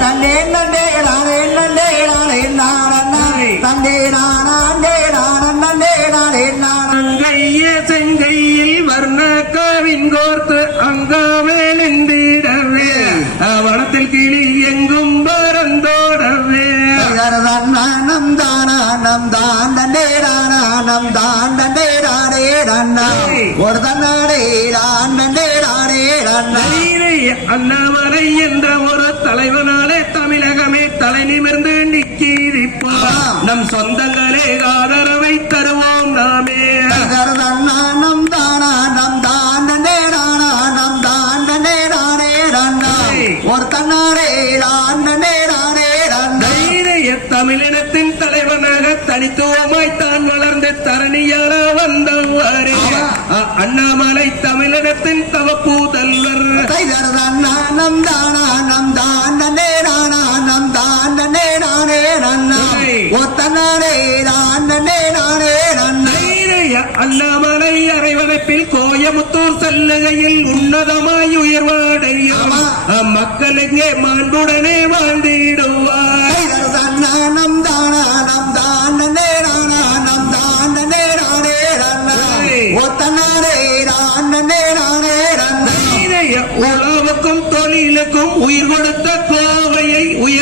தன்னே நன்னே நானே நன்னே நானே நானே தன்னே நானே நானே நானே நானே செங்கையில் வர்ண கோர்த்து அங்காமே நின்றிடவே. வனத்தில் கிளி எங்கும் பரந்தோடவே நம் தானம் தான் தண்டே நானம் தான் தண்டே ஒரு தன்னாடே நான் தண்டே நானே அண்ணாமலை என்ற ஒரு தலைவனாலே தமிழகமே தலை நிமிர்ந்து நிற்கிறிப்பார் நம் சொந்தங்களே ஆதரவை தருவோம் நாமே. நம் தான் தண்டே நானம் தான் தண்டே நானே நன்னா ஒரு தண்டே நானே நன்னா தைரிய தமிழினத்தின் தலைவனாக தனித்துவமாய் தான் வளர்ந்து அ- அண்ணாமலை தமிழினத்தின் தவப்பூதல்வர். நம் தானம் தான் தண்டே நானம் தான் நானே நன்னா ஒத்தனாடே நான் நானே நன்னா அண்ணாமலை அரைவணைப்பில் கோயமுத்தூர் செல்லுகையில் உன்னதமாய் உயர்வாடையும். மக்கள் இங்கே மாண்புடனே வாழ்ந்திடுவார் உலகக்கும் தொழிலுக்கும் உயிர் கொடுத்த கோவையை உயிர்